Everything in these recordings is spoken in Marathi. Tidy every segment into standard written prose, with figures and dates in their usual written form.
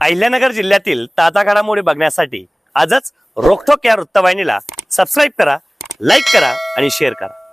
अहिल्यानगर जिल्ह्यातील ताजा घडामोडी बघण्यासाठी आजच रोखोक या वृत्तवाहिनीला सबस्क्राईब करा, लाईक करा आणि शेअर करा।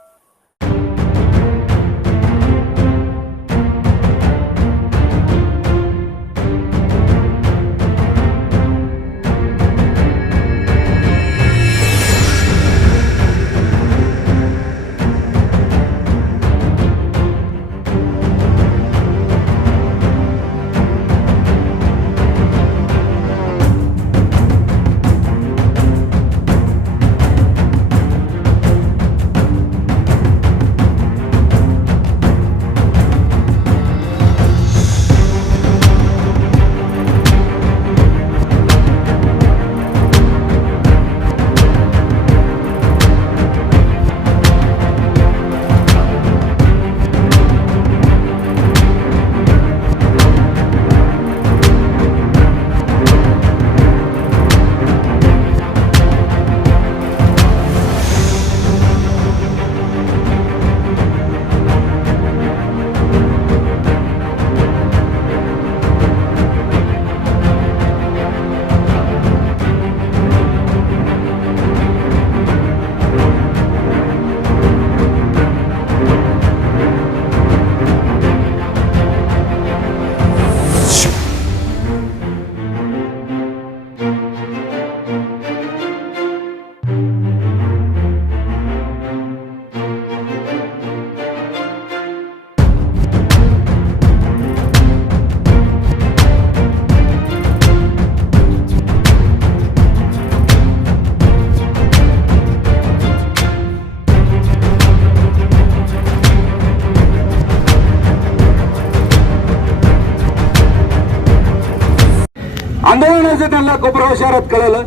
आंदोलनाचं त्यांना कोपरगाव शहरात कळलं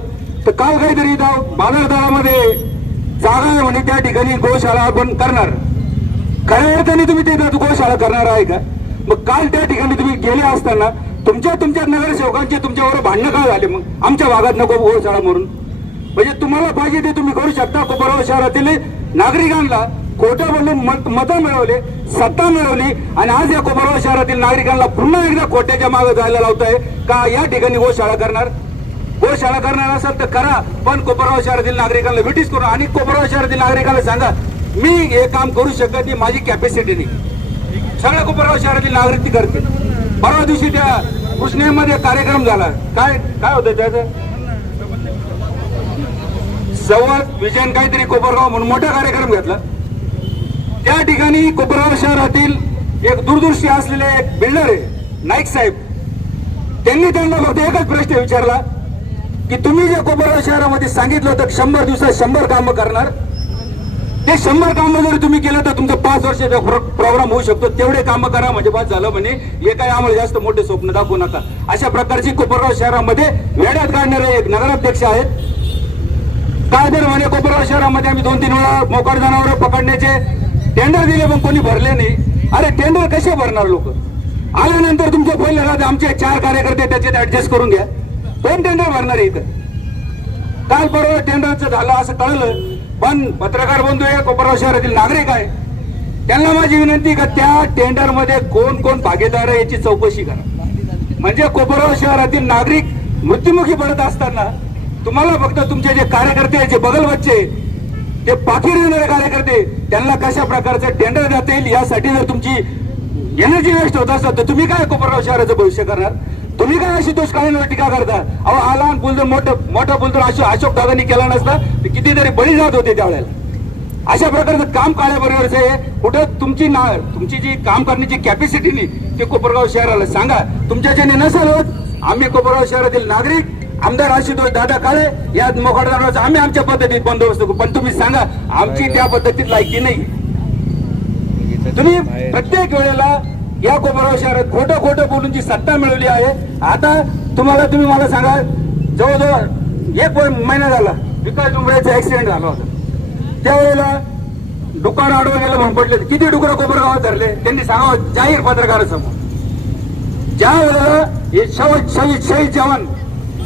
तर काल काहीतरी बाजारदरामध्ये जागा आहे म्हणे, त्या ठिकाणी गोशाळा आपण करणार। खऱ्या अर्थाने तुम्ही ते गोशाळा करणार आहे का? मग काल त्या ठिकाणी तुम्ही गेले असताना तुमच्या नगरसेवकांचे तुमच्यावर भांडणं का झाले? मग आमच्या भागात नको गोशाळा म्हणून, म्हणजे तुम्हाला पाहिजे ते तुम्ही करू शकता। कोपरगाव शहरातील नागरिकांना खोटं बोलून मतं मिळवले, सत्ता मिळवली आणि आज या कोपरगाव शहरातील नागरिकांना पुन्हा एकदा खोट्याच्या मागे जायला लावताय का या ठिकाणी गोशाळा करणार? गोशाळा करणार असेल तर करा, पण कोपरगाव शहरातील नागरिकांना विटीस करू आणि कोपरगाव शहरातील नागरिकांना सांगा मी हे काम करू शकत नाही, माझी कॅपॅसिटी नाही। सगळ्या कोपरगाव शहरातील नागरिक ती करते। परवा दिवशी त्या कृष्णेमध्ये कार्यक्रम झाला, काय काय होतं त्याचं संवाद विजन काहीतरी कोपरगाव म्हणून मोठा कार्यक्रम घेतला। त्या ठिकाणी कोपरगाव शहरातील एक दूरदृष्टी असलेले एक बिल्डर आहे नाईक साहेब, त्यांनी त्यांना फक्त एकच प्रश्न विचारला की तुम्ही जे कोपरगाव शहरामध्ये सांगितलं होतं 100 दिवसात 100 कामं करणार, ते 100 कामं जर तुम्ही केलं तर तुमचं 5 वर्षाचा प्रोग्राम होऊ शकतो, तेवढे कामं करा म्हणजे बस झालं म्हणे, हे काय आम्हाला जास्त मोठे स्वप्न दाखवू नका। अशा प्रकारची कोपरगाव शहरामध्ये वेड्यात काढणारे एक नगराध्यक्ष आहेत। काय तर म्हणे कोपरगाव शहरामध्ये आम्ही 2-3 वेळा मोकाट जनावर पकडण्याचे टेंडर दिले पण कोणी भरले नाही। अरे टेंडर कसे भरणार लोक? आल्यानंतर तुमचे पहिले आमचे 4 कार्यकर्ते त्याच्यात ऍडजस्ट करून घ्या, कोण टेंडर भरणार आहे इथं? काल परवा टेंडरचं झालं असं कळलं, पण पत्रकार बंधू आहे, कोपरगाव शहरातील नागरिक आहे, त्यांना माझी विनंती का त्या टेंडर मध्ये कोण कोण भागीदार आहे याची चौकशी करा। म्हणजे कोपरगाव शहरातील नागरिक मृत्युमुखी पडत असताना तुम्हाला फक्त तुमचे जे कार्यकर्ते जे बगलवच्चे ते पाकिट देणारे कार्यकर्ते त्यांना कशा प्रकारचं टेंडर देता येईल यासाठी जर तुमची एनर्जी वेस्ट होत असेल तर तुम्ही काय कोपरगाव शहराचं भविष्य करणार? तुम्ही काय अशी दोष काळांवर टीका करता? अहो आला बुलदर मोठा बुलदर अशोक दादांनी केला नसता तर कितीतरी बळी जात होते त्यावेळेला। अशा प्रकारचं काम काळ्याबरोबरच आहे। कुठं तुमची जी काम करण्याची कॅपॅसिटी नाही ते कोपरगाव शहराला सांगा। तुमच्याच्याने नसेल होत, आम्ही कोपरगाव शहरातील नागरिक आमदार आशुतोष दादा काळे या मोकाटदाराचा आम्ही आमच्या पद्धतीत बंदोबस्त करू, पण तुम्ही सांगा आमची त्या पद्धतीत लायकी नाही। तुम्ही प्रत्येक वेळेला या कोपरगाव शहरात खोटं बोलून जी सत्ता मिळवली आहे। आता तुम्ही मला सांगा, जवळजवळ 1 महिना झाला विकास डुंबळेचा ऍक्सिडेंट झाला होता, त्यावेळेला डुकार आडवं गेलं म्हणून पडले, किती डुकर कोपरगावात धरले त्यांनी सांगावं जाहीर पत्रकारासमोर। ज्या वेळेला हे शहीद जवान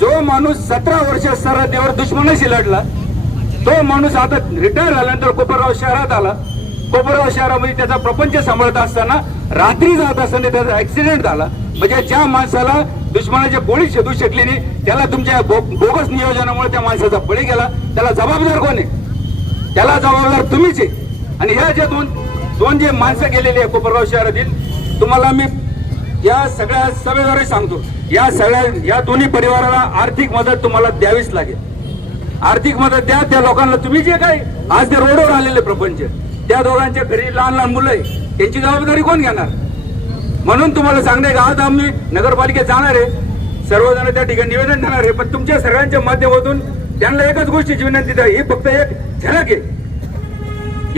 जो माणूस 17 वर्ष सरहद्दीवर दुश्मनाशी लढला, तो माणूस आता रिटायर झाल्यानंतर कोपरगाव शहरात आला। कोपरगाव शहरामध्ये त्याचा प्रपंच सांभाळत असताना रात्री जात असताना त्याचा ऍक्सिडेंट झाला। म्हणजे ज्या माणसाला दुश्मनाचे गोळी छेदू शकली नाही, त्याला तुमच्या बोगस नियोजनामुळे त्या माणसाचा बळी गेला. त्याला जबाबदार कोण आहे? त्याला जबाबदार तुम्हीच आहे. आणि ह्या जे दोन जे माणसं गेलेली आहे कोपरगाव शहरातील, तुम्हाला मी या सगळ्या सभेद्वारे सांगतो, या दोन्ही परिवाराला आर्थिक मदत तुम्हाला द्यावीच लागेल. आर्थिक मदत द्या त्या लोकांना. तुम्ही जे काय आज ते रोडवर आलेले प्रपंच, त्या दोघांच्या घरी लहान लहान मुलं आहे, त्यांची जबाबदारी कोण घेणार? म्हणून तुम्हाला सांगणे का आज आम्ही नगरपालिकेत जाणार आहे, सर्वजण त्या ठिकाणी निवेदन देणार आहे. पण तुमच्या सगळ्यांच्या माध्यमातून त्यांना एकच गोष्टीची विनंती द्या, ही फक्त एक झलक आहे.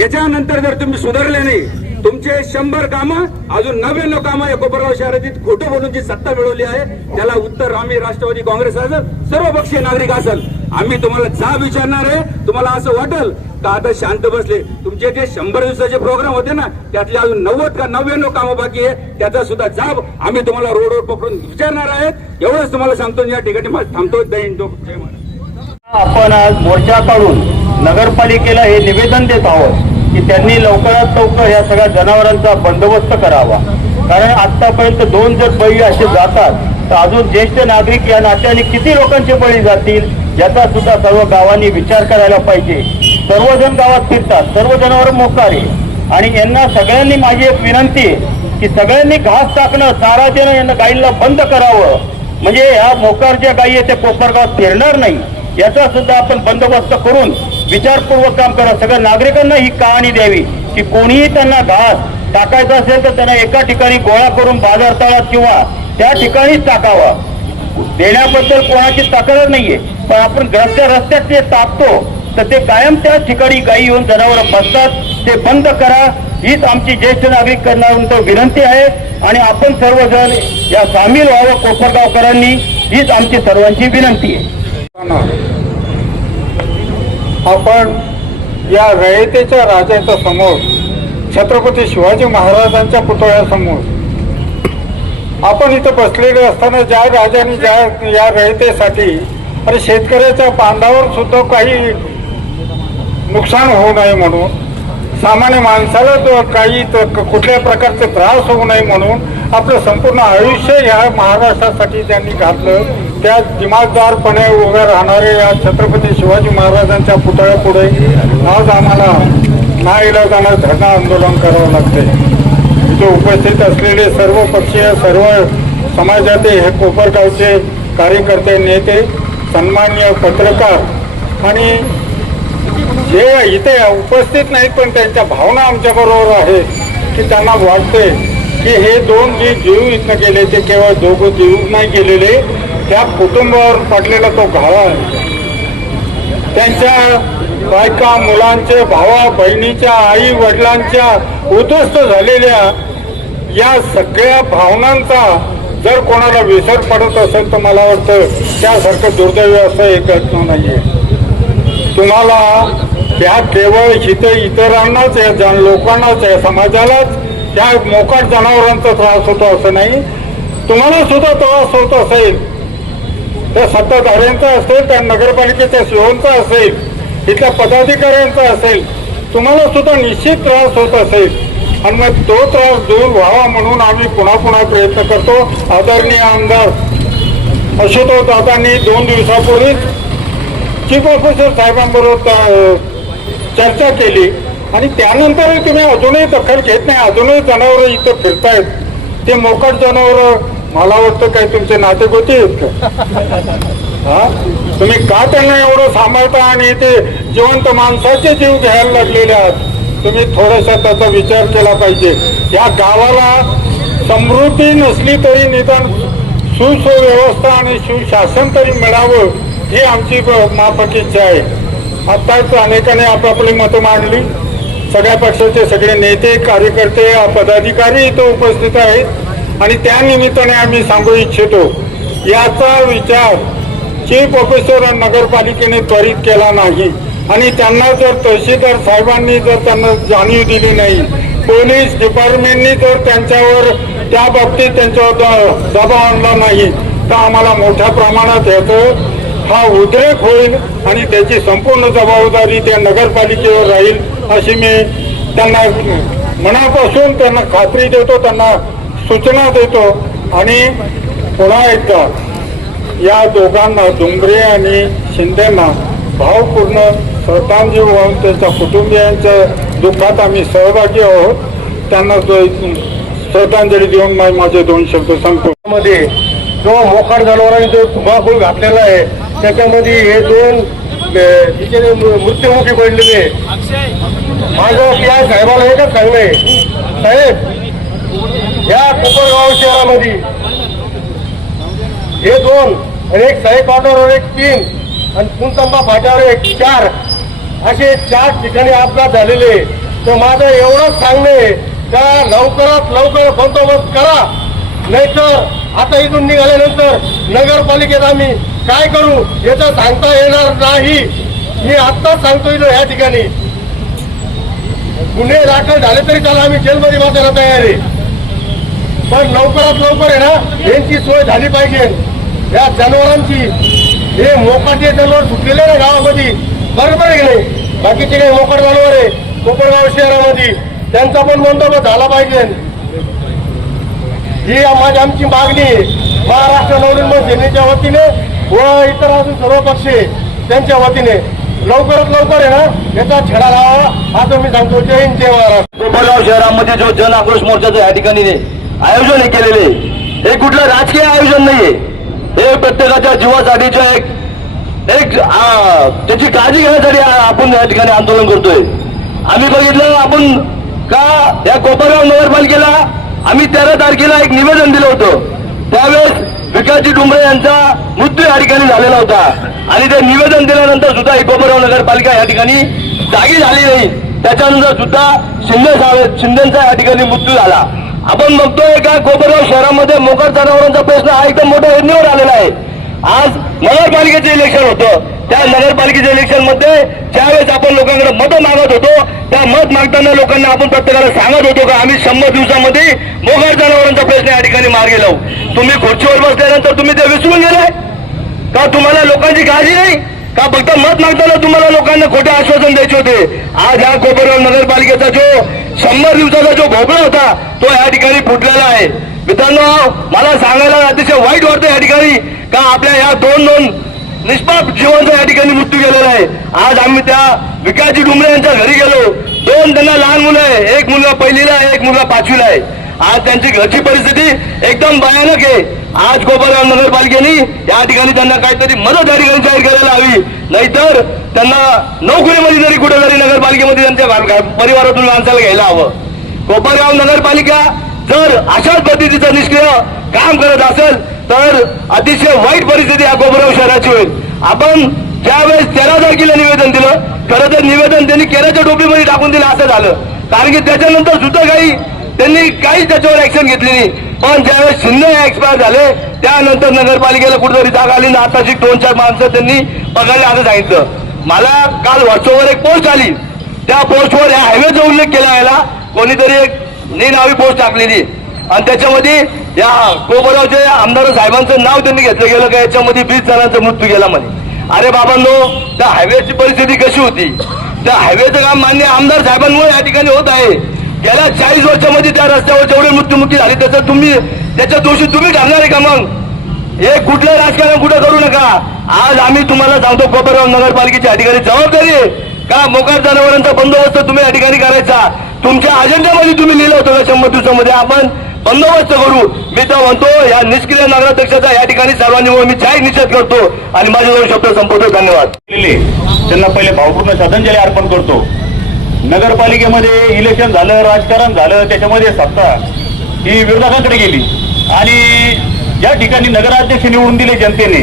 याच्यानंतर जर तुम्ही सुधारले नाही, तुमचे 100 कामं अजून 99 कामं या कोपरगाव शहरातील खोटं बोलून जी सत्ता मिळवली आहे, त्याला उत्तर आम्ही राष्ट्रवादी काँग्रेस असेल, सर्वपक्षीय नागरिक असेल, आम्ही तुम्हाला जाब विचारणार आहे. तुम्हाला असं वाटेल का आता शांत बसले, तुमचे जे 100 दिवसाचे प्रोग्राम होते ना, त्यातले अजून 90 का 99 कामं बाकी आहे, त्याचा सुद्धा जाब आम्ही तुम्हाला रोडवर पकडून विचारणार आहेत. एवढंच तुम्हाला सांगतो. या ठिकाणी थांबतो. जय हिंद, जय महाराष्ट्र. आपण आज मोर्चा काढून नगरपालिकेला हे निवेदन देत आहोत की त्यांनी लवकरात लवकर या सगळ्या जनावरांचा बंदोबस्त करावा. कारण आतापर्यंत 2 जर बळी असे जातात तर अजून ज्येष्ठ नागरिक या नात्याने किती लोकांचे बळी जातील याचा सुद्धा सर्व गावांनी विचार करायला पाहिजे. सर्वजण गावात फिरतात, सर्व जनावर मोकारे, आणि यांना सगळ्यांनी माझी एक विनंती आहे की सगळ्यांनी घास टाकणं, चारा देणं यांना गाईला बंद करावं. म्हणजे ह्या मोकार ज्या गायी आहेत त्या कोपरगावात फिरणार नाही, याचा सुद्धा आपण बंदोबस्त करून विचारपूर्वक काम करा. सगळ्या नागरिकांना ही कहाणी द्यावी की कोणीही त्यांना घास टाकायचा असेल तर त्यांना एका ठिकाणी गोळा करून बाजार तळात किंवा त्या ठिकाणीच टाकावा. देण्याबद्दल कोणाची तक्रार नाहीये, पण आपण रस्त्यात ते टाकतो तर ते कायम त्या ठिकाणी गायी येऊन जनावरं बसतात. ते बंद करा, हीच आमची ज्येष्ठ नागरिक करणाऱ्यांना विनंती आहे. आणि आपण सर्वजण या सामील व्हावं कोपरगावकरांनी, हीच आमची सर्वांची विनंती आहे. आपण या रयतेच्या राजाच्या समोर, छत्रपती शिवाजी महाराजांच्या पुतळ्यासमोर आपण इथं बसलेले असताना ज्या राजाने या रयतेसाठी आणि शेतकऱ्याच्या बांधावर सुद्धा काही नुकसान होऊ नये म्हणून, सामान्य माणसाला काही कुठल्या प्रकारचे त्रास होऊ नये म्हणून आपलं संपूर्ण आयुष्य या महाराष्ट्रासाठी त्यांनी घातलं. त्या दिमागदारपणे उभे राहणारे या छत्रपती शिवाजी महाराजांच्या पुतळ्यापुढे आज आम्हाला नाईलाजानं धरणं आंदोलन करावं लागते. इथे उपस्थित असलेले सर्व पक्षीय, सर्व समाजाचे हे कोपरगावचे कार्यकर्ते, नेते, सन्माननीय पत्रकार आणि जे इथे उपस्थित नाहीत पण त्यांच्या भावना आमच्याबरोबर आहेत की त्यांना वाटते की हे 2 जे जीव इथनं गेले ते केवळ 2 जीव नाही गेलेले, त्या कुटुंबावर पडलेला तो घावा आहे. त्यांच्या बायका, मुलांचे, भावा बहिणीच्या, आई वडिलांच्या उद्ध्वस्त झालेल्या या सगळ्या भावनांचा जर कोणाला विसर पडत असेल तर मला वाटतं त्यासारखं दुर्दैवी असं एक घटना नाहीये. तुम्हाला त्या केवळ इतरांनाच, या लोकांनाच, या समाजालाच त्या मोकाट जनावरांचा त्रास होतो असं नाही, तुम्हाला सुद्धा त्रास होत असेल, त्या सत्ताधाऱ्यांचा असेल, त्या नगरपालिकेच्या सीओंचा असेल, इथल्या पदाधिकाऱ्यांचा असेल, तुम्हाला सुद्धा निश्चित त्रास होत असेल. आणि मग तो त्रास दूर व्हावा म्हणून आम्ही पुन्हा प्रयत्न करतो. आदरणीय आमदार आशुतोष दादांनी 2 दिवसापूर्वीच चीफ ऑफिसर साहेबांबरोबर चर्चा केली आणि त्यानंतरही तुम्ही अजूनही दखल घेत नाही. अजूनही जनावरं इथं फिरतायत. ते मोकाट जनावरं मला वाटतं काय तुमचे नातेगोती आहेत का? हा, तुम्ही का त्यांना एवढं सांभाळता आणि ते जिवंत माणसाचे जीव घ्यायला लागलेले आहात? तुम्ही थोडासा त्याचा विचार केला पाहिजे. या गावाला समृद्धी नसली तरी निदान सुव्यवस्था आणि सुशासन तरी मिळावं ही आमची माफक इच्छा आहे. आत्ताच अनेकांनी आपापली मतं मांडली. सगळ्या पक्षाचे सगळे नेते, कार्यकर्ते, पदाधिकारी इथं उपस्थित आहेत आणि त्या निमित्ताने आम्ही सांगू इच्छितो, याचा विचार चीफ ऑफिसर नगरपालिकेने त्वरित केला नाही आणि त्यांना जर तहसीलदार साहेबांनी जर त्यांना जाणीव दिली नाही, पोलीस डिपार्टमेंटनी जर त्यांच्यावर त्या बाबतीत त्यांच्यावर दबाव आणला नाही तर आम्हाला मोठ्या प्रमाणात याचं हा उद्रेक होईल आणि त्याची संपूर्ण जबाबदारी त्या नगरपालिकेवर राहील अशी मी त्यांना मनापासून त्यांना खात्री देतो, त्यांना सूचना देतो. आणि पुन्हा एकदा या दोघांना डुंगरे आणि शिंदेना भावपूर्ण श्रद्धांजली वाहून त्यांच्या कुटुंबियांच्या दुःखात आम्ही सहभागी आहोत. त्यांना श्रद्धांजली देऊन माझे 2 शब्द सांगतो. मध्ये जो मोकाट जनावरांनी जो धुमाकूळ घातलेला आहे त्याच्यामध्ये हे 2 मृत्युमुखी पडलेले. माझं या साहेबाला एकच सांगणं साहेब, या कोपरगाव शहरामध्ये हे 2 आणि एक साहेब पाटावर एक 3 आणि पुनतंबा फाट्यावर एक 4 असे 4 ठिकाणी अपघात झालेले. तर माझं एवढंच सांगणं आहे का लवकरात लवकर बंदोबस्त करा, नाहीतर आता इथून निघाल्यानंतर नगरपालिकेत आम्ही काय करू याचं सांगता येणार नाही. मी आत्ताच सांगतो इथं या ठिकाणी गुन्हे दाखल झाले तरी त्याला आम्ही जेलमध्ये बसायला तयार आहे, पण लवकरात लवकर आहे ना यांची सोय झाली पाहिजे. या जनावरांची हे मोकाटे जनावर सुटलेले ना गावामध्ये बरोबर आहे की नाही. बाकीचे काही मोकाट जनावर आहे कोपरगाव शहरामध्ये त्यांचा पण बंदोबस्त झाला पाहिजे. ही आमची मागणी आहे महाराष्ट्र नवनिर्माण सेनेच्या वतीने व इतर अजून सर्व पक्ष त्यांच्या वतीने लवकरात लवकर आहे ना याचा छडा लावा असं मी सांगतो. जय हिंद, जय महाराष्ट्र. कोपरगाव शहरामध्ये जो जन आक्रोश मोर्चाचं या ठिकाणी आयोजन केलेले हे कुठलं राजकीय आयोजन नाहीये. हे प्रत्येकाच्या जीवासाठीचं एक त्याची काळजी घेण्यासाठी आपण या ठिकाणी आंदोलन करतोय. आम्ही बघितलं आपण का या कोपरगाव नगरपालिकेला आम्ही 13 तारखेला एक निवेदन दिलं होतं. त्यावेळेस विकासजी डुंबरे यांचा मृत्यू या ठिकाणी झालेला होता आणि ते निवेदन दिल्यानंतर सुद्धा ही कोपरगाव नगरपालिका या ठिकाणी जागी झाली नाही. त्याच्यानंतर सुद्धा शिंदेचा या ठिकाणी मृत्यू झाला. आपण बघतोय का कोपरगाव शहरामध्ये मोकाट जनावरांचा प्रश्न हा एकदम मोठ्या हेरणीवर आलेला आहे. आज नगरपालिकेचं इलेक्शन होतं. त्या नगरपालिकेच्या इलेक्शन मध्ये ज्यावेळेस आपण लोकांकडे मतं मागत होतो त्या मत मागताना लोकांना आपण प्रत्येकाला सांगत होतो का आम्ही 100 दिवसामध्ये मोकाट जनावरांचा प्रश्न या ठिकाणी मार्गी लावू. तुम्ही खुर्चीवर बसल्यानंतर तुम्ही ते विसरून गेलाय का? तुम्हाला लोकांची काळजी नाही का? फक्त मत मागताना तुम्हाला लोकांना खोटे आश्वासन द्यायचे होते. आज या कोपरगाव नगरपालिकेचा जो 100 दिवसाचा जो भोपळा होता तो या ठिकाणी फुटलेला आहे. मित्रांनो, मला सांगायला अतिशय वाईट वाटतं या ठिकाणी का आपल्या या 2 निष्पाप जीवांचा या ठिकाणी मृत्यू गेलेला आहे. आज आम्ही त्या विकासजी डुंबरे यांच्या घरी गेलो. 2 त्यांना लहान मुलं आहे, एक मुलगा 1लीला आहे, एक मुलगा 5वीला आहे. आज त्यांची घरची परिस्थिती एकदम भयानक आहे. आज कोपरगाव नगरपालिकेने या ठिकाणी त्यांना काहीतरी मदत या ठिकाणी जाहीर करायला हवी, नाहीतर त्यांना नोकरीमध्ये जरी कुठेतरी नगरपालिकेमध्ये त्यांच्या परिवारातून माणसाला घ्यायला हवं. कोपरगाव नगरपालिका जर अशाच पद्धतीचं निष्क्रिय काम करत असेल तर अतिशय वाईट परिस्थिती या कोपरगाव शहराची होईल. आपण ज्यावेळेस 13 तारखेला निवेदन दिलं, खरं तर निवेदन त्यांनी केराच्या टोपलीमध्ये टाकून दिलं असं झालं, कारण की त्याच्यानंतर सुद्धा त्यांनी काहीच त्याच्यावर ऍक्शन घेतली नाही. पण ज्यावेळेस शिंदे एक्सपायर झाले त्यानंतर नगरपालिकेला कुठेतरी जाग आली ना आताची 2-4 माणसं त्यांनी पकडले असं सांगितलं. मला काल व्हॉट्सअपवर एक पोस्ट आली, त्या पोस्टवर या हायवेचा उल्लेख केला याला कोणीतरी एक निनावी पोस्ट टाकलेली आणि त्याच्यामध्ये या कोपरगावचे आमदार साहेबांचं नाव त्यांनी घेतलं गेलं का याच्यामध्ये 20 जणांचा मृत्यू गेला म्हणे. अरे बाबांनो, त्या हायवेची परिस्थिती कशी होती? त्या हायवेचं काम मान्य आमदार साहेबांमुळे या ठिकाणी होत आहे. गेल्या 40 वर्षामध्ये त्या रस्त्यावर जेवढे मृत्युमुखी झाले त्याच्या दोषी तुम्ही ठरणार आहे का? मग हे कुठलं राजकारण कुठं करू नका. आज आम्ही तुम्हाला सांगतो कोपरगाव नगरपालिकेच्या या ठिकाणी जबाबदारी आहे का मोकाट जनावरांचा बंदोबस्त तुम्ही या ठिकाणी करायचा. तुमच्या अजेंड्यामध्ये तुम्ही लिहिलं होतं का 100 दिवसामध्ये आपण बंदोबस्त करू. मी तर म्हणतो या निष्क्रिय नगराध्यक्षाचा या ठिकाणी सर्वांनी मी जाहीर निषेध करतो आणि माझे 2 शब्द संपवतो. धन्यवाद. त्यांना पहिले भावपूर्ण श्रद्धांजली अर्पण करतो. नगरपालिकेमध्ये इलेक्शन झालं, राजकारण झालं, त्याच्यामध्ये सत्ता ही विरोधकांकडे गेली आणि ज्या ठिकाणी नगराध्यक्ष निवडून दिले जनतेने,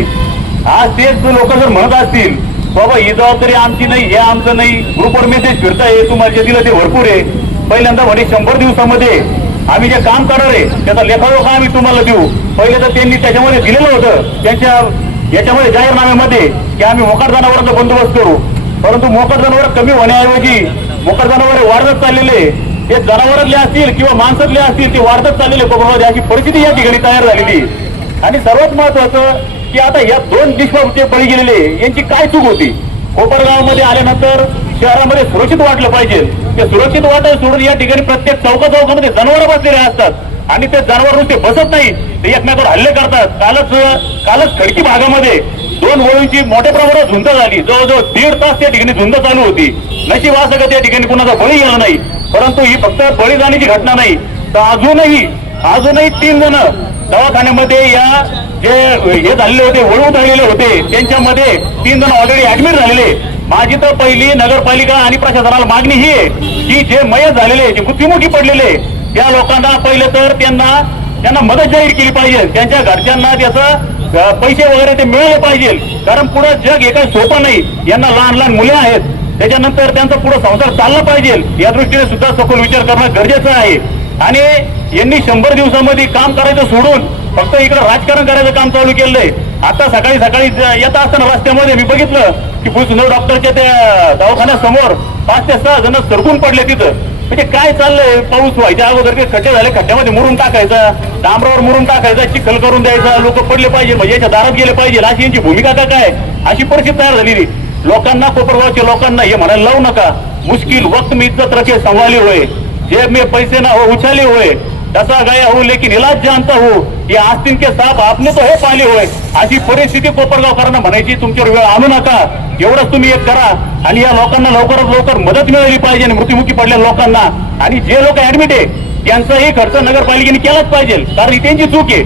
आज तेच लोक जर म्हणत असतील बाबा ही जबाबदारी आमची नाही, हे आमचं नाही, ग्रुपवर मेसेज फिरताय, तुम्हाला जे दिलं ते भरपूर आहे. पहिल्यांदा म्हणे 100 दिवसामध्ये आम्ही जे काम करणार आहे त्याचा लेखाजोखा आम्ही तुम्हाला देऊ. पहिले तर त्यांनी त्याच्यामध्ये दिलेलं होतं त्यांच्या याच्यामध्ये जाहीरनाम्यामध्ये की आम्ही मोकाट जनावरांचा बंदोबस्त करू, परंतु मोकाट जनावर कमी होण्याऐवजी मोकाट जनावर वाढत चाललेले, ते जनावरातले असतील किंवा माणसातले असतील ते वाढतच चाललेले कोपरगाव अशी परिस्थिती या ठिकाणी तयार झालेली. आणि सर्वात महत्वाचं की आता या 2 निष्पाप बळी गेलेले यांची काय चूक होती? कोपरगावमध्ये आल्यानंतर शहरामध्ये सुरक्षित वाटलं पाहिजे. ते सुरक्षित वाटायला सोडून या ठिकाणी प्रत्येक चौकामध्ये जनावर बसलेले असतात. आणि ते जनावर नुसते बसत नाही, ते एकमेकावर हल्ले करतात. कालच खडकी भागामध्ये 2 वळूंची मोठ्या प्रमाणात झुंज झाली. जवळजवळ 1.5 तास त्या ठिकाणी झुंज चालू होती. नशीब असं का त्या ठिकाणी कुणाचा बळी गेला नाही. परंतु ही फक्त बळी जाण्याची घटना नाही, तर अजूनही 3 जण दवाखान्यामध्ये या जे हे झालेले होते, वळू झालेले होते, त्यांच्यामध्ये 3 जण ऑलरेडी ऍडमिट झालेले. माझी तर पहिली नगरपालिका आणि प्रशासनाला मागणी ही आहे की जे मयत झालेले, जे मृत्युमुखी पडलेले, त्या लोकांना पहिलं तर त्यांना मदत जाहीर केली पाहिजे. त्यांच्या घरच्यांना त्याचं पैसे वगैरे ते मिळाले पाहिजे. कारण पुढे जग हे काही सोपं नाही. यांना लहान लहान मुले आहेत, त्याच्यानंतर त्यांचा पुढे संसार चालला पाहिजे. या दृष्टीने सुद्धा सखोल विचार करणं गरजेचं आहे. आणि यांनी 100 दिवसामध्ये काम करायचं सोडून फक्त इकडे राजकारण करायचं काम चालू केलंय. आता सकाळी येत असताना रस्त्यामध्ये मी बघितलं की भूसुंदर डॉक्टरच्या त्या दवाखान्यासमोर 5 ते 6 जण सरकून पडले तिथं. म्हणजे काय चाललंय, पाऊस व्हायच्या अगोदर ते खड्डे झाले, खड्ड्यामध्ये मुरुम टाकायचा, डांबरावर मुरुम टाकायचा, चिखल करून द्यायचा, लोक पडले पाहिजे म्हणजे याच्या दारात गेले पाहिजे, अशी यांची भूमिका का काय, अशी परिस्थिती तयार झालेली. लोकांना, कोपरगावच्या लोकांना हे म्हणायला लावू नका, मुश्किल वक्त में इज्जत रखे संभाली होय, जेब में पैसे ना हो उछाले होय, डसा गया हो लेकिन इलाज जानता हो, ये आस्तीन के साथ आपने तो हे पाले होय, अशी परिस्थिती कोपरगावकरांना म्हणायची. तुमच्यावर वेळ आणू नका, एवढंच तुम्ही एक करा. आणि या लोकांना लवकरात लवकर मदत मिळाली पाहिजे. आणि मृत्युमुखी पडलेल्या लोकांना आणि जे लोक ऍडमिट आहे त्यांचाही खर्च नगरपालिकेने केलाच पाहिजे. कारण ही त्यांची चूक आहे.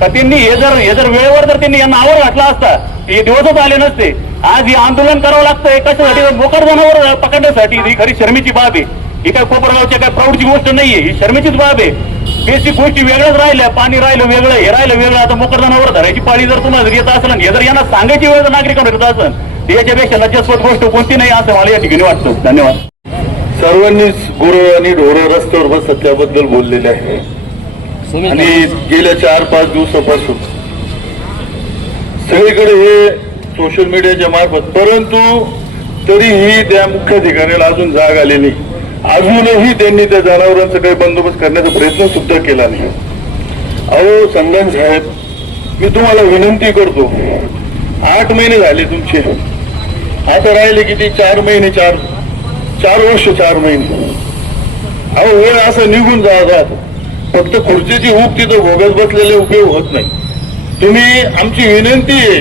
तर त्यांनी हे जर वेळेवर जर त्यांनी यांना आवर घातला असता हे दिवसच आले नसते. आज हे आंदोलन करावं लागतंय कशासाठी, मोकार जनावर पकडण्यासाठी. ही खरी शर्मेची बाब आहे. ही काय कोपरगावच्या काय प्राऊडची गोष्ट नाहीये, ही शर्मेचीच बाब आहे. बेसिक गोष्टी वेगळ्याच राहिल्या, पाणी राहिलं वेगळं, हे राहिलं वेगळं. आता मोकर जनावर धरायची पाळी जर तुम्हाला येत असेल आणि हे जर यांना सांगायची वेळ जर नागरिकांना येत असेल, याच्यापेक्षा लज्जास्पद गोष्ट कोणती नाही असं मला या ठिकाणी वाटतं. धन्यवाद. सर्वांनीच गुरं आणि ढोरं रस्त्यावर बसतात त्याबद्दल बोललेले आहे. आणि गेल्या 4-5 दिवसापासून सगळीकडे हे सोशल मीडियाच्या मार्फत, परंतु तरीही त्या मुख्याधिकाऱ्याला अजून जाग आली नाही. अजूनही त्यांनी त्या जनावरांचा काही बंदोबस्त करण्याचा प्रयत्न सुद्धा केला नाही. अहो संगम साहेब, मी तुम्हाला विनंती करतो, 8 महिने झाले तुमचे, आता राहिले किती, 4 महिने, 4 वर्ष 4 महिने. अहो वेळ असं निघून जातात. फक्त खुर्चीची हुक तिथं भोगत बसलेले उपयोग होत नाही. तुम्ही, आमची विनंती आहे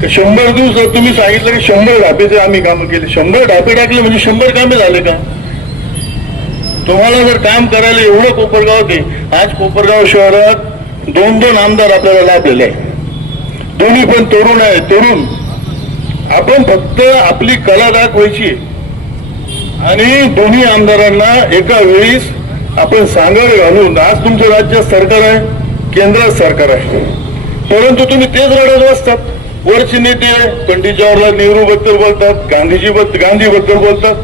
की 100 दिवसात तुम्ही सांगितलं की 100 ढापेचे आम्ही कामं केले. 100 ढापे टाकले म्हणजे 100 कामे झाले का? तुम्हाला जर काम करायला एवढं कोपरगाव ते, आज कोपरगाव शहरात 2-2 आमदार आपल्याला लाभलेले आहे. दोन्ही पण तरुण आहे. तरुण, आपण फक्त आपली कला दाखवायची आणि दोन्ही आमदारांना एका वेळीस आपण सांगावे घालून. आज तुमचं राज्यात सरकार आहे, केंद्रात सरकार आहे, परंतु तुम्ही तेच रडत बसतात. वरचे नेते पंडित जवाहरलाल नेहरू बद्दल बोलतात, गांधी बद्दल बोलतात,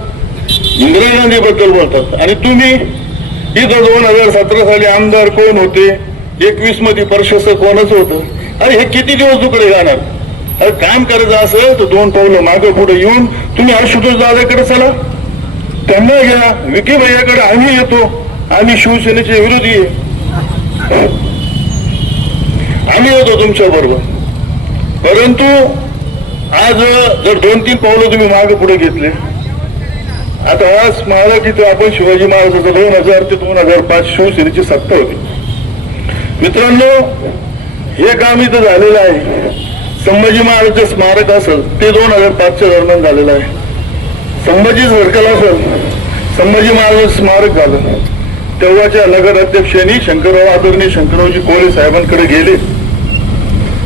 इंदिरा गांधी बद्दल बोलतात. आणि तुम्ही इथं 2017 साली आमदार कोण होते, 21 मध्ये प्रशासक कोणाचं होतं? अरे हे किती दिवस तुकडे जाणार? अरे काम करायचं असेल तर 2 पावलं मागे पुढे येऊन तुम्ही आशुतोष दादाकडे चला, त्यांना घ्या. विखे भैयाकडे आम्ही येतो, आम्ही शिवसेनेचे विरोधी आहे, आम्ही येतो तुमच्या बरोबर. परंतु आज जर 2-3 पावलं तुम्ही मागे पुढे घेतले. आता आज स्मारक इथं आपण शिवाजी महाराजांचं 2000 ते 2005 शिवसेनेची सत्ता होती. मित्रांनो, हे काम इथं झालेलं आहे. संभाजी महाराजांचे स्मारक असेल ते 2005च्या दरम्यान झालेलं आहे. संभाजी सर्कल असेल, संभाजी महाराज स्मारक झालं. तेव्हाच्या नगर अध्यक्षांनी आदरणीय शंकररावजी कोले साहेबांकडे गेले,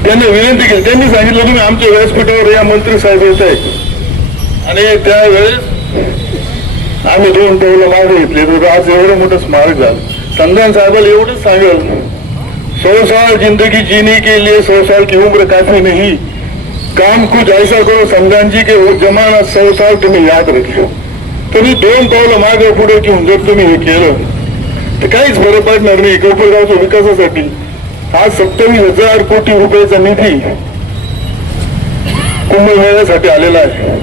त्यांनी विनंती केली. त्यांनी सांगितलं तुम्ही आमच्या व्यासपीठावर या मंत्री साहेब येत आहे. आणि त्यावेळेस आम्ही 2 पावलं मागे घेतले तर आज एवढं मोठं स्मारक झालं. संधान साहेबाला एवढंच सांगेल, 100 साल जिंदगी जीने के लिए 100 साल की उम्र काफी नहीं, काम कुछ ऐसा करो संधान जी के वो जमाना 100 साल तुम्ही याद रखले. तुम्ही 2 पावलं मागे पुढे घेऊन जर तुम्ही हे केलं तर काहीच फरक पडणार नाही. कोपरगावच्या विकासासाठी आज 27,000 कोटी रुपयाचा निधी कुंभमेळ्यासाठी आलेला आहे.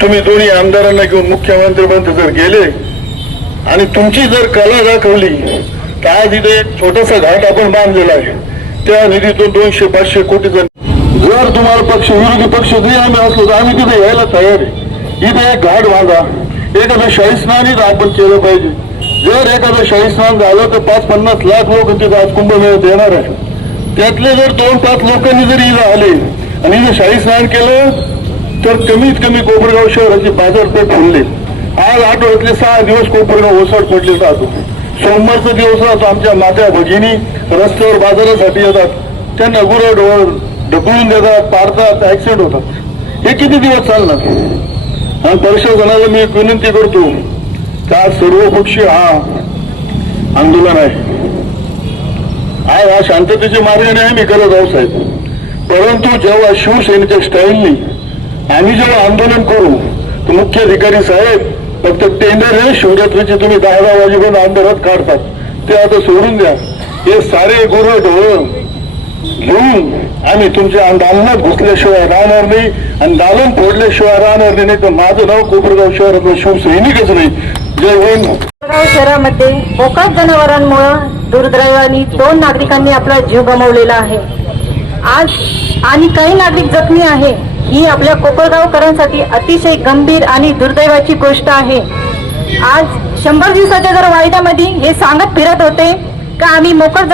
तुम्ही दोन्ही आमदारांना घेऊन मुख्यमंत्र्यांपर्यंत जर गेले आणि तुमची जर कला दाखवली तर आज इथे एक छोटासा घाट आपण बांधलेला आहे. त्या निधीतून 200-500 कोटीचा, जर तुम्हाला पक्ष, विरोधी पक्ष जरी आम्ही असलो तर आम्ही तिथे यायला तयार आहे. इथे एक घाट बांधा, एखादं शाही स्नान इथं आपण केलं पाहिजे. जर एखादं शाही स्नान झालं तर 5-50 लाख लोक तिथे आज कुंभमेळ्यात येणार आहे. त्यातले जर 2-5 लोकांनी जरी इथं आले आणि जर शाही स्नान केलं तर कमीत कमी कोपरगाव शहराची बाजारपेठ फुलली. आज आठवड्यातले 6 दिवस कोपरगाव ओसाड पडले जातो. सोमवारचा दिवस राहतो, आमच्या नात्या भगिनी रस्त्यावर बाजारासाठी येतात, त्यांना गुरढोर ढकलून देतात, पाडतात, ऍक्सिडेंट होतात. हे किती दिवस चालणार? आणि प्रशासनाला मी एक विनंती करतो की आज सर्वपक्षीय हा आंदोलन आहे. आज हा शांततेच्या मार्गाने आहे मी करत आहोत साहेब. परंतु जेव्हा शिवसेनेच्या स्टाईलनी आम्ही जेव्हा आंदोलन करू तर मुख्याधिकारी साहेब फक्त टेंडर हे शिवरात्रीचे तुम्ही 10 वाजेपर्यंत अंधारात काढतात, ते आता सोडून द्या. हे सारे गुरु ढोळ घेऊन आम्ही तुमच्या दालनात घुसल्याशिवाय राहणार नाही आणि दालन फोडल्याशिवाय राहणार नाही. तर माझं नाव कोपरगाव शहरातलं शिवसैनिकच नाही. जय हिंद. कोपरगाव शहरामध्ये बोकड जनावरांमुळे दुर्दैवाने 2 नागरिकांनी आपला जीव गमावलेला आहे आज आणि काही नागरिक जखमी आहे. ही आपल्या कोपरगावकरांसाठी अतिशय गंभीर आणि दुर्दैवाची गोष्ट आहे. आज 100 दिवसाच्या जर वायद्यामध्ये हे सांगत फिरत होते का आम्ही मोकट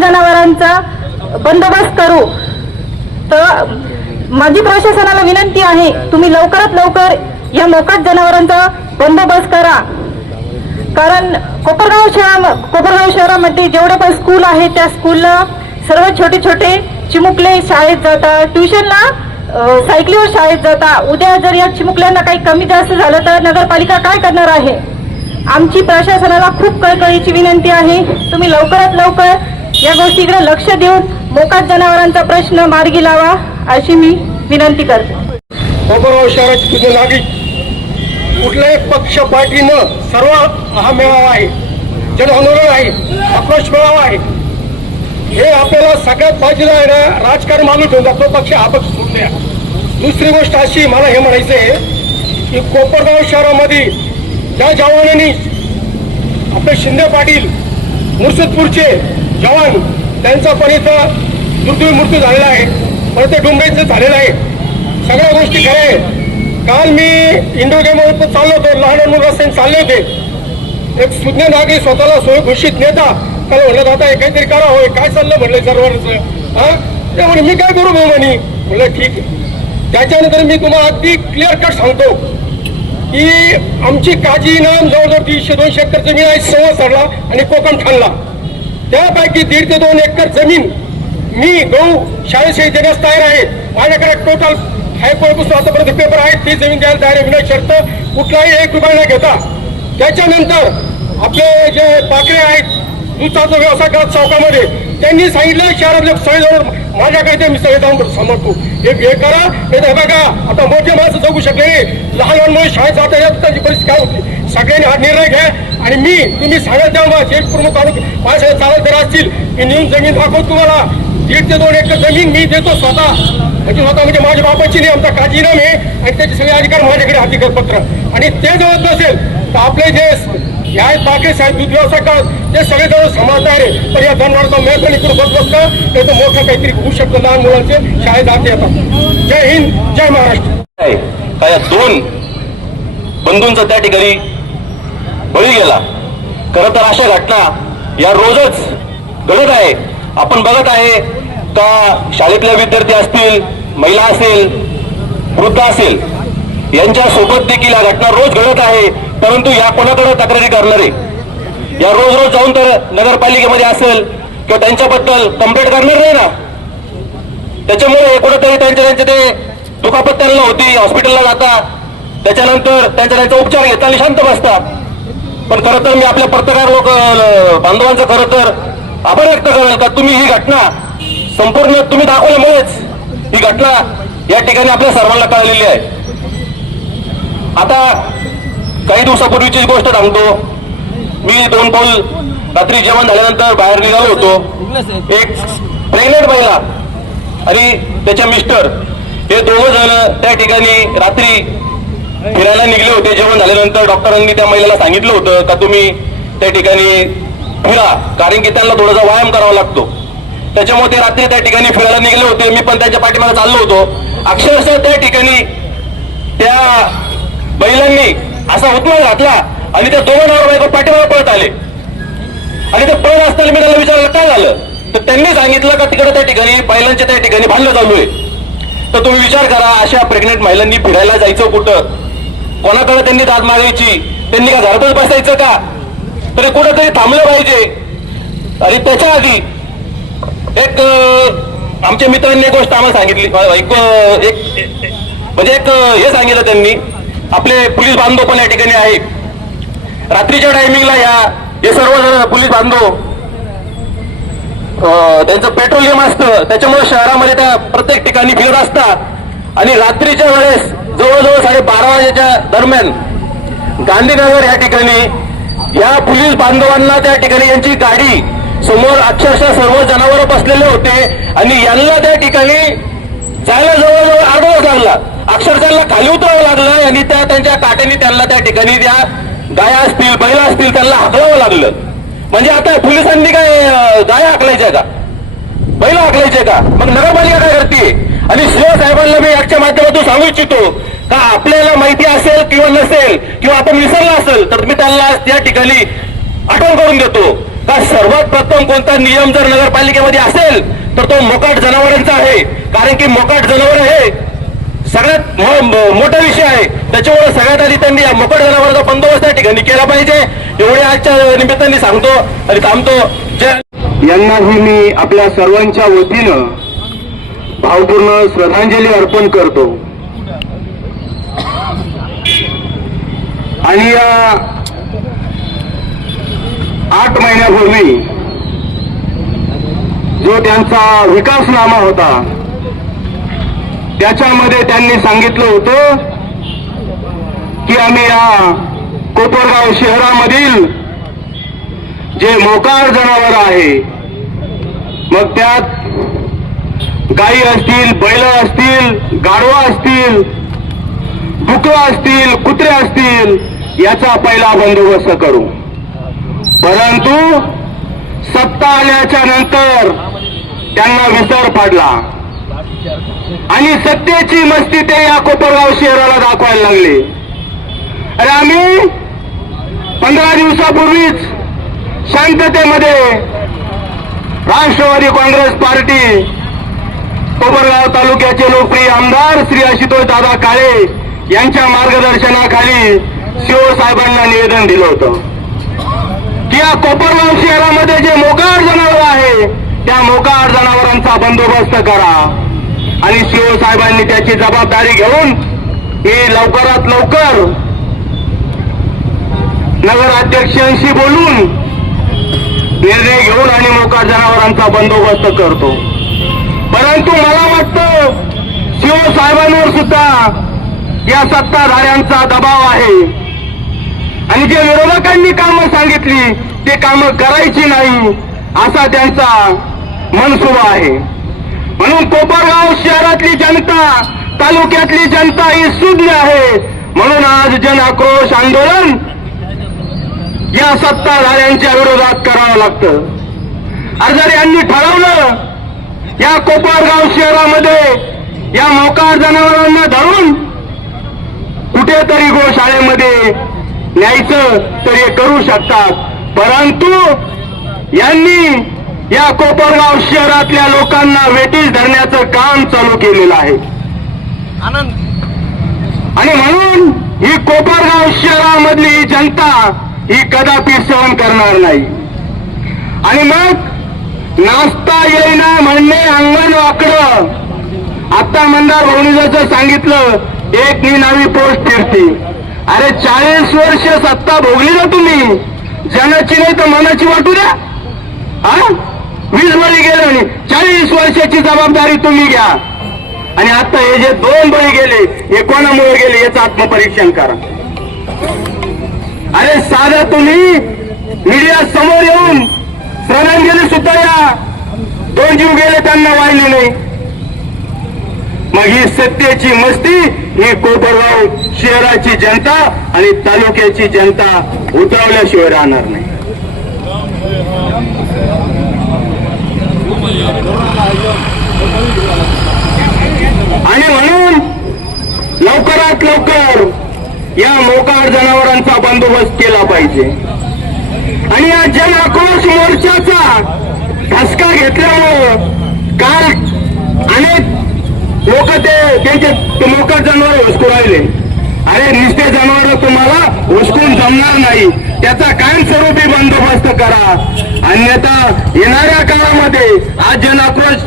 जनावरांचा बंदोबस्त करू. तर माझी प्रशासनाला विनंती आहे, तुम्ही लवकरात लवकर या मोकट जनावरांचा बंदोबस्त करा. कारण कोपरगाव शहरामध्ये जेवढे पण स्कूल आहे त्या स्कूलला सर्व छोटे छोटे चिमुकले शाळेत जातात, ट्युशनला सायकलीवर शाळेत जातात. उद्या जर या चिमुकल्यांना काही कमी जास्त झालं तर नगरपालिका काय करणार आहे? आमची प्रशासनाला खूप कळकळीची विनंती आहे, तुम्ही लवकरात लवकर या गोष्टीकडे लक्ष देऊन मोकाट जनावरांचा प्रश्न मार्गी लावा अशी मी विनंती करते. कोपरगाव शहरात तुझे नागरिक कुठल्याही पक्ष पार्टीनं सर्व हा मेळावा आहे, जन आंदोलन आहे, आक्रोश मेळावा आहे. हे आपल्याला सगळ्यात बाजूला आहे ना, राजकारण माणूस होऊन जातो, पक्ष हा पक्ष सोडून द्या. दुसरी गोष्ट अशी मला हे म्हणायचं आहे की कोपरगाव शहरामध्ये ज्या जवानांनी आपले शिंदे पाटील मुर्शिदपूरचे जवान त्यांचा पण इथं दुर्दैवी मृत्यू झालेला आहे, पण ते डुंबईचं झालेलं आहे. सगळ्या गोष्टी खऱ्या आहेत. काल मी इंडो गेमवर चाललो होतो, लहान मुलं रस्त्याने चालले होते. एक सुज्ञ नागरिक स्वतःला घोषित नेता त्याला म्हणलं जाता हे काहीतरी करा होय, काय चाललं म्हणलं सर्वांचं. हा ते म्हणे मी काय करू भाऊ म्हणे. म्हणलं ठीक आहे. त्याच्यानंतर मी तुम्हाला अगदी क्लिअर कट सांगतो की आमची काजी इनाम जवळजवळ 100-200 एकर जमीन आहे संवसारला आणि कोकण ठाणला. त्यापैकी 1.5 ते 2 एकर जमीन मी गहू शाळेशी देण्यास तयार आहे. माझ्याकडे टोटल हायकोर्टपासून आतापर्यंत पेपर आहेत, ती जमीन द्यायला तयार आहे विना शर्त, कुठलाही 1 रुपया न घेता. त्याच्यानंतर आपले जे पाकळे आहेत दुधाचा व्यवसाय करत चौकामध्ये, त्यांनी सांगितलं शहरातले सगळेजण माझ्याकडे ते मी सगळे जाऊन समजतो हे करा. हे बघा आता मोठे माणसं जगू शकले नाही, लहान लहान शाळेत जाता येत त्यांची परिस्थिती काय होती. सगळ्यांनी हा निर्णय घ्या आणि तुम्ही सांगत द्या माझे प्रमुख माझ्या चालत जर असतील की नेऊन जमीन दाखवतो तुम्हाला. 1.5 ते 2 एकर जमीन मी देतो स्वतः, म्हणजे माझ्या बापाची नाही, आमचा काजी नाम आहे आणि त्याचे सगळे अधिकार माझ्याकडे अधिकार पत्र. आणि ते जवळ नसेल तर आपले जे या पाके साहेब दूध व्यवसाय करत ते सगळे जवळ समाजदार आहे. पण या धनवारचा मेहरबानी करून बघत बसलं ते तर मोठं काहीतरी होऊ शकतं. लहान मुलांचे शाळेत जाते येतात. जय हिंद, जय महाराष्ट्र. काय 2 बंधूंचा त्या ठिकाणी बळी गेला. खरं तर अशा घटना या रोजच घडत आहे. आपण बघत आहे का शाळेतले विद्यार्थी असतील, महिला असेल, वृद्ध असेल, यांच्या सोबत देखील या घटना रोज घडत आहे. परंतु या कोणाकडे तक्रारी करणारे या रोज रोज जाऊन तर नगरपालिकेमध्ये असेल किंवा त्यांच्याबद्दल कंप्लेंट करणार नाही ना. त्याच्यामुळे कुठेतरी त्यांचे ते दुखापत त्यांना होती, हॉस्पिटलला जातात, त्याच्यानंतर त्यांचा उपचार घेतात आणि शांत बसतात. पण खरं तर मी आपल्या पत्रकार बांधवांचं खरं तर आभार व्यक्त करेल का तुम्ही ही घटना संपूर्ण तुम्ही दाखवल्यामुळेच ही घटना या ठिकाणी आपल्या सर्वांना कळलेली आहे. आता काही दिवसापूर्वीची गोष्ट सांगतो. मी 2 पाऊल रात्री जेवण झाल्यानंतर बाहेर निघालो होतो. एक प्रेग्नेंट महिला आणि त्याच्या मिस्टर हे 2 जण त्या ठिकाणी रात्री फिरायला निघले होते. जेवण झाल्यानंतर डॉक्टरांनी त्या महिलेला सांगितलं होतं का तुम्ही त्या ठिकाणी फिरा, कारण की त्यांना थोडासा व्यायाम करावा लागतो. त्याच्यामुळे ते रात्री त्या ठिकाणी फिरायला निघले होते. मी पण त्यांच्या पाठीमागे चाललो होतो. अक्षरशः त्या ठिकाणी त्या महिलांनी असा हुकमा घातला आणि त्या दोघं नवरा बायको पाठीमागे पळत आले आणि ते पळत असताना मी त्यांना विचारलं काय झालं, तर त्यांनी सांगितलं का तिकडे त्या ठिकाणी बैलांच्या त्या ठिकाणी भांडण चालू आहे. तर तुम्ही विचार करा, अशा प्रेग्नेंट महिलांनी फिरायला जायचं कुठं, कोणाकडे त्यांनी दाद मागायची, त्यांनी का घरातच बसायचं का, तरी कुठंतरी थांबलं पाहिजे. आणि त्याच्या आधी एक आमच्या मित्रांनी एक गोष्ट आम्हाला सांगितली, म्हणजे एक हे सांगितलं त्यांनी, आपले पोलीस बांधव पण या ठिकाणी आहे. रात्रीच्या टायमिंगला हे सर्वजण पोलीस बांधव त्यांचं पेट्रोलियम असतं, त्याच्यामुळे शहरामध्ये त्या प्रत्येक ठिकाणी फिरत असतात. आणि रात्रीच्या वेळेस जवळजवळ 12:30 वाजेच्या दरम्यान गांधीनगर या ठिकाणी या पोलीस बांधवांना त्या ठिकाणी यांची गाडी समोर अक्षरशः सर्व जनावर बसलेले होते आणि यांना त्या ठिकाणी जायला जवळजवळ अर्धा तास लागला. अक्षरशः खाली उतरावं लागलं आणि त्यांच्या काट्याने त्यांना त्या ठिकाणी त्या गाया असतील बैल असतील त्यांना हाकलावं लागलं. म्हणजे आता पोलिसांनी काय गाया हाकलायच्या का, बैल हाकलायचे का? मग नगरपालिका काय करते? आणि साहेबांना मी याच्या माध्यमातून सांगू इच्छितो का आपल्याला माहिती असेल किंवा नसेल किंवा आपण विसरला असेल तर मी त्यांना त्या ठिकाणी आठवण करून देतो का सर्वात प्रथम कोणता नियम जर नगरपालिकेमध्ये असेल तर तो मोकाट जनावरांचा आहे. कारण की मोकाट जनावर हे सगळ्यात मोठा विषय आहे. त्याच्यामुळे सगळ्यात आधी त्यांनी या मोकाट जनावरांचा बंदोबस्त त्या ठिकाणी केला पाहिजे, एवढे आजच्या निमित्ताने सांगतो आणि थांबतो. यांनाही मी आपल्या सर्वांच्या वतीनं भावपूर्ण श्रद्धांजली अर्पण करतो. आणि या 8 महिन्यापूर्वी जो त्यांचा विकासनामा होता त्याच्यामध्ये त्यांनी सांगितलं होतं की आम्ही या कोपरगाव शहरामधील जे मोकार जनावर आहे, मग त्यात गायी असतील, बैल असतील, गाढवा असतील, डुकरं असतील, कुत्रे असतील, याचा पहिला बंदोबस्त करू. परंतु सत्ता आल्याच्या नंतर त्यांना विसर पडला आणि सत्तेची मस्ती ते या कोपरगाव शहराला दाखवायला लागले. अरे आम्ही 15 दिवसापूर्वीच शांततेमध्ये राष्ट्रवादी काँग्रेस पार्टी कोपरगाव तालुक्याचे लोकप्रिय आमदार श्री आशुतोष दादा काळे यांच्या मार्गदर्शनाखाली साहेबांना निवेदन दिलं होतं की या कोपरगाव शहरामध्ये जे मोकाट जनावर आहे त्या मोकाट जनावरांचा बंदोबस्त करा. आणि साहेबांनी त्याची जबाबदारी घेऊन ही लवकरात लवकर नगराध्यक्षांशी बोलून निर्णय घेऊन आणि मोकाट जनावरांचा बंदोबस्त करतो. परंतु मला वाटतं साहेबांवर सुद्धा या सत्ताधाऱ्यांचा दबाव आहे आणि जे विरोधकांनी कामं सांगितली ते कामं करायची नाही असा त्यांचा मनसुबा आहे. म्हणून कोपरगाव शहरातली जनता, तालुक्यातली जनता ही सुज्ञ आहे. म्हणून आज जन आक्रोश आंदोलन या सत्ताधाऱ्यांच्या विरोधात करावं लागतं. आणि जर यांनी ठरवलं या कोपरगाव शहरामध्ये या मोकाट जनावरांना धरून कुठेतरी गोशाळेमध्ये न्यायचं तर हे करू शकतात. परंतु यांनी या कोपरगाव शहरातल्या लोकांना वेठीस धरण्याचं काम चालू केलेलं आहे. आणि म्हणून ही कोपरगाव शहरामधली जनता ही कदापि सहन करणार नाही. आणि मग नाचता येईना म्हणणे अंगण वाकडं. आता मंदार भाऊनी जसं सांगितलं एक निनावी पोस्ट फिरती. अरे 40 वर्ष सत्ता भोगली ना तुम्ही, जनाची नाही तर मनाची वाटू द्या. 20 बळी गेले आणि 40 वर्षाची जबाबदारी तुम्ही घ्या. आणि आता हे जे 2 बळी गेले हे कोणामुळे गेले याचं आत्मपरीक्षण करा. अरे साधं तुम्ही मीडिया समोर येऊन श्रद्धांजली सुद्धा या 2 जीव गेले त्यांना वाहिले नाही. मग ही सत्तेची मस्ती ही कोपरगाव शहराची जनता आणि तालुक्याची जनता उतरवल्याशिवाय राहणार नाही. आणि म्हणून लवकरात लवकर या मोकाट जनावरांचा बंदोबस्त केला पाहिजे. आणि या जन आक्रोश मोर्चाचा ठसका घेतल्यामुळं काल अनेक लोक त्यांचे मोकाट जनावर हुसकू राहिले. अरे नुसते जनावर तुम्हाला हुसकून जमणार नाही, त्याचा कायमस्वरूपी बंदोबस्त करा. अन्यथा येणाऱ्या काळामध्ये आज जन आक्रोश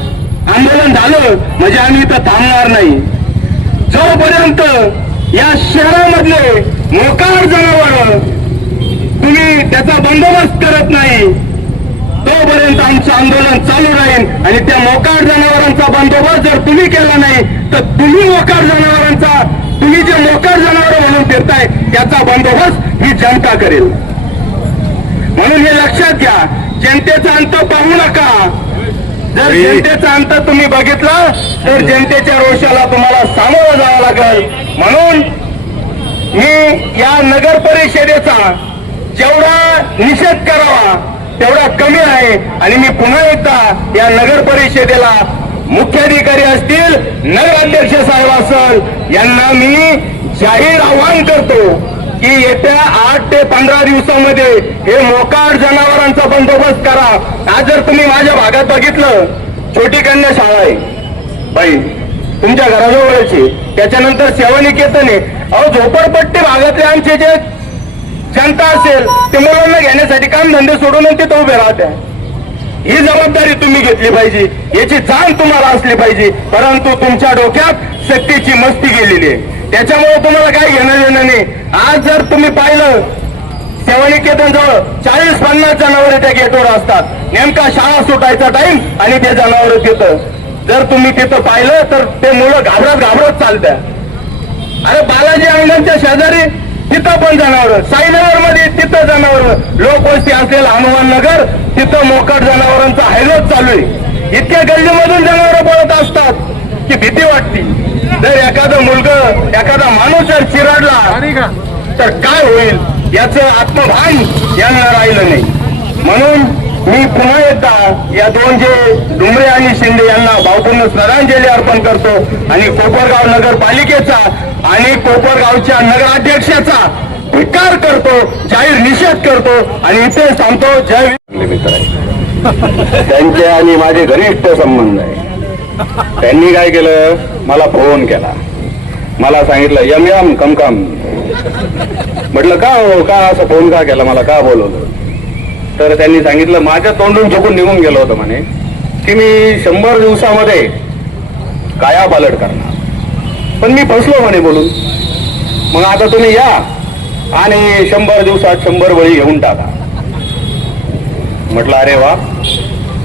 आंदोलन झालं म्हणजे आम्ही इथं थांबणार नाही. जोपर्यंत या शहरामधले मोकाट जनावर तुम्ही त्याचा बंदोबस्त करत नाही तोपर्यंत आमचं आंदोलन चालू राहील. आणि त्या मोकाट जनावरांचा बंदोबस्त जर तुम्ही केला नाही तर तुम्ही जे मोकाट जनावर म्हणून फिरताय त्याचा बंदोबस्त ही जनता करेल. म्हणून हे लक्षात घ्या, जनतेचा अंत पाहू नका. जर जनतेचा अंत तुम्ही बघितला तर जनतेच्या रोषाला तुम्हाला सामोरं जावं लागेल. म्हणून मी या नगर परिषदेचा जेवढा निषेध करावा तेवढा कमी आहे. आणि मी पुन्हा एकदा या नगर परिषदेला मुख्याधिकारी असतील, नगराध्यक्ष साहेब असेल यांना मी जाहीर आवाहन करतो की येत्या 8 ते 15 दिवसामध्ये हे मोकाट जनावरांचा बंदोबस्त करा. आज जर तुम्ही माझ्या भागात बघितलं, छोटी कन्या शाळा आहे बाई तुमच्या घराजवळची, त्याच्यानंतर सेवानिकेतन आहे. अहो झोपडपट्टी भागातले आमचे जे जनता असेल ते मुलांना घेण्यासाठी काम धंदे सोडून तिथं उभे राहत्या. ही जबाबदारी तुम्ही घेतली पाहिजे, याची जाण तुम्हाला असली पाहिजे. परंतु तुमच्या डोक्यात सक्तीची मस्ती गेलेली आहे, त्याच्यामुळे तुम्हाला काय घेणं देणं नाही. आज जर तुम्ही पाहिलं सेवानिकेतन जवळ 40-50 जनावरे त्या गेटवर असतात. नेमका शाळा सुटायचा टाइम आणि ते जनावर तिथं. जर तुम्ही तिथं पाहिलं तर ते मुलं घाबरत चालत्या. अरे बालाजी अंगणच्या शेजारी तिथं पण जनावर, साईनगर मध्ये तिथं जनावर, लोकवस्ती असलेलं हनुमान नगर तिथं मोकाट जनावरांचा हैलोट चालू आहे. इतक्या गल्लीमधून जनावर पळत असतात की भीती वाटते. जर एखादं मुलगा एखादा माणूस जर चिरडला तर काय होईल याचं आत्मभान यांना राहिलं नाही. म्हणून मी पुन्हा एकदा या दोन जे डुमरे आणि शिंदे यांना भावपूर्ण श्रद्धांजली अर्पण करतो. आणि कोपरगाव नगरपालिकेचा आणि कोपरगावच्या नगराध्यक्षाचा धिक्कार करतो, जाहीर निषेध करतो आणि इथे सांगतो जय मित्र आहे. त्यांचे आणि माझे घनिष्ठ संबंध आहे. त्यांनी काय केलं, मला फोन केला, मला सांगितलं यम कमकम. म्हटलं का हो, का असं फोन का केला, मला का बोलवलं. तर त्यांनी सांगितलं माझ्या तोंडून झोपून निघून गेलो होतं म्हणे की मी 100 दिवसामध्ये कायापालट करणार, पण मी फसलो म्हणे बोलून. मग आता तुम्ही या आणि 100 दिवसात 100 बळी घेऊन टाका. म्हटलं अरे वा,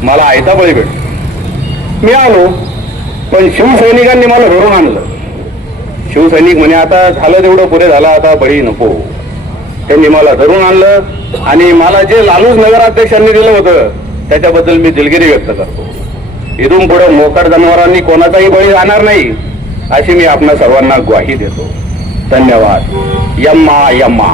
मला आयता बळी भेटतो. मी आलो, पण शिवसैनिकांनी मला धरून आणलं. शिवसैनिक म्हणे आता झालं तेवढं पुरे झालं, आता बळी नको. त्यांनी मला धरून आणलं आणि मला जे लालूज नगराध्यक्षांनी दिलं होतं त्याच्याबद्दल मी दिलगिरी व्यक्त करतो. इथून पुढे मोकाट जनावरांनी कोणाचाही बळी जाणार नाही अशी मी आपणा सर्वांना ग्वाही देतो. धन्यवाद. यम्मा यम्मा.